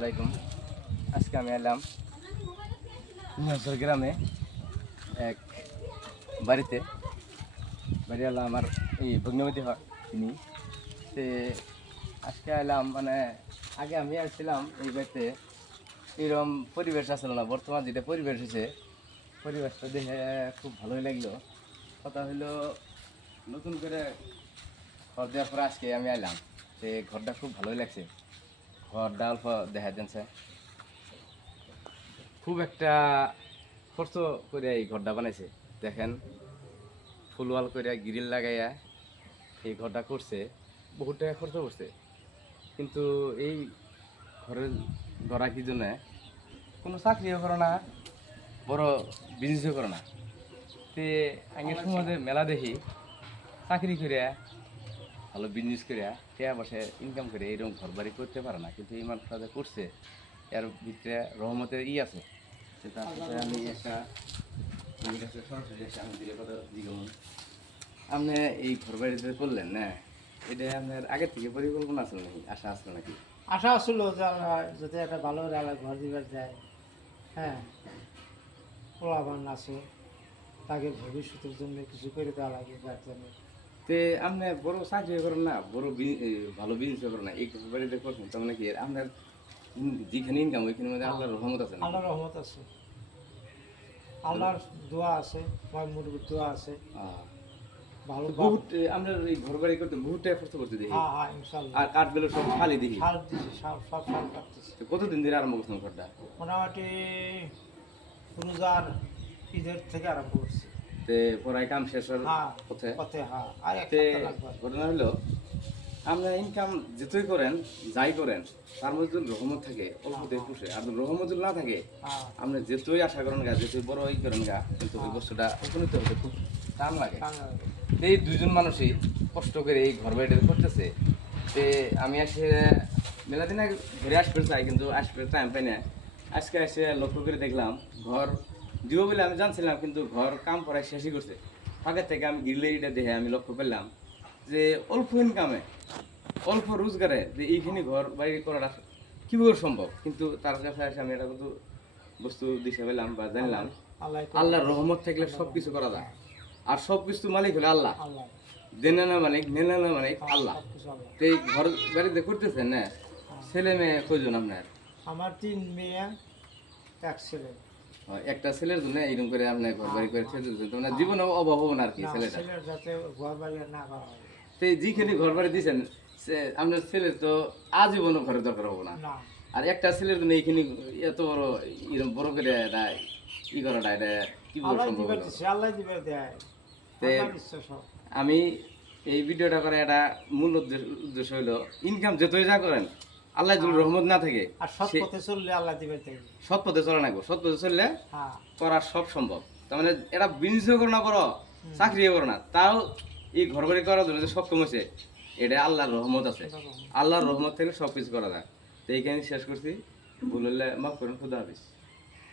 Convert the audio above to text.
আসসালামাইকুম আজকে আমি এলাম গ্রামে এক বাড়িতে। বাড়ি এলাম আমার এই ভগ্নবতী হয় তিনি। সে আজকে এলাম মানে আগে আমি আসছিলাম এই বাড়িতে। এরকম পরিবেশ আসলো না, বর্তমান যেটা পরিবেশ হয়েছে, পরিবেশটা দেখে খুব ভালোই লাগল। কথা হইল নতুন করে ঘর দেওয়ার পরে আজকে আমি এলাম। সে ঘরটা খুব ভালোই লাগছে। ঘরটা অল্প দেখা যাচ্ছে। খুব একটা খরচ করে এই ঘরটা বানাইছে। দেখেন ফুলওয়াল করে গ্রিল লাগাইয়া এই ঘরটা করছে, বহুত টাকা খরচ করছে। কিন্তু এই ঘরের গড়া কি জন্য? কোনো চাকরিও করে না, বড় বিজনেসও করে না। তে আগের সমাজে মেলা দেখি, চাকরি করে ভালো বিজনেস করে টাকা পয়সা ইনকাম করে এরকম ঘর বাড়ি করতে পারে না কিন্তু এই মানুষটা যে করছে এর ভিতরে রহমতের ই আছে। আমি একটা সরাসরি আমি দিলে কথা জিজ্ঞাসা আপনি এই ঘর বাড়িতে করলেন না? এটা আপনার আগে থেকে পরিকল্পনা আছে নাকি? আশা আছে নাকি? আশা আসলো যে আমরা যাতে একটা ভালো এলাকা ঘর দিবার যায় হ্যাঁ পোলাবান আছে তাকে ভবিষ্যতের জন্য কিছু করে দেওয়া লাগে গার্জেনের তে আপনি বড় করেন না বড় ভালো বিজনেস করেন না এই বাড়িতে করছেন তার মানে কি আপনার যেখানে ইনকাম ওইখানে মধ্যে আল্লাহর রহমত আছে আল্লাহর রহমত আছে। আল্লাহর দোয়া আছে দোয়া আছে। ভালো বহুত আমরা এই ঘর বাড়ি করতে বহুত টাকা খরচ করতে দেখি। হ্যাঁ হ্যাঁ ইনশাল্লাহ। আর কাঠ বেলো সব খালি দেখি। সার দিছি সব সব সার কাটতেছি। কতদিন ধরে আরম্ভ করছেন ঘরটা? মোটামুটি ঈদের থেকে আরম্ভ করছি। তে পড়াই কাম শেষ হওয়ার হ্যাঁ পথে। হ্যাঁ। ঘটনা হলো আমরা ইনকাম যেতই করেন যাই করেন তার মধ্যে যদি রহমত থাকে অল্পতে পুষে আর রহমত যদি না থাকে হ্যাঁ। আপনি যেতই আশা করেন গা যেতই বড় ই করেন গা কিন্তু ওই বস্তুটা উপনীত হতে খুব টান লাগে। এই দুইজন মানুষই কষ্ট করে এই ঘর বাড়িটা করতেছে। তে আমি আসে মেলা দিন আগে ঘুরে আসতে চাই কিন্তু আসতে টাইম পাই না। আজকে এসে লক্ষ্য করে দেখলাম ঘর দিব বলে আমি জানছিলাম কিন্তু ঘর কাম করায় শেষই করছে। ফাঁকের থেকে আমি গিরলে এটা দেখে আমি লক্ষ্য পেলাম যে অল্প ইনকামে অল্প রোজগারে যে এইখানে ঘর বাড়ি করাটা কীভাবে সম্ভব? কিন্তু তার কাছে এসে আমি এটা কিন্তু বস্তু দিশে পেলাম বা জানলাম আল্লাহ আল্লাহর রহমত থাকলে সব কিছু করা যায়। আর সব কিছু মালিক হলো আল্লাহ। আল্লাহ। দেনা না মালিক নেনা না মালিক আল্লাহ। কিছু আল্লাহ। তো এই ঘর বাড়িতে করতেছেন না? ছেলে মেয়ে কয়জন আপনার? আমার তিন মেয়ে এক ছেলে। একটা ছেলের জন্য এইরকম করে আপনি ঘর বাড়ি করে ছেড়ে দিচ্ছেন মানে জীবনে অভাব হব না আর কি ছেলেটা? ছেলের তো এই যেখানে ঘর বাড়ি দিয়েছেন সে আপনার ছেলের তো আজীবনও ঘরের দরকার হব না? আর একটা ছেলের জন্য এইখানে এত বড় এরকম বড় করে এটা ই করাটা এটা কি আমি এই ভিডিওটা করে একটা মূল উদ্দেশ্য উদ্দেশ্য হলো ইনকাম যতই যা করেন আল্লাহ যদি রহমত না থাকে আর সৎ পথে চললে আল্লাহ দিবে সৎ পথে চলে না গো সৎ পথে চললে হ্যাঁ। করা সব সম্ভব। তার মানে এটা বিনিয়োগ করো না করো। চাকরিও করো না। তাও এই ঘর বাড়ি করার জন্য যে সক্ষম হয়েছে এটা আল্লাহর রহমত আছে। আল্লাহর রহমত। থেকে সব কিছু করা যায়। তো এইখানে শেষ করছি। ভুল হলে মাফ করুন খুদা হাফিজ।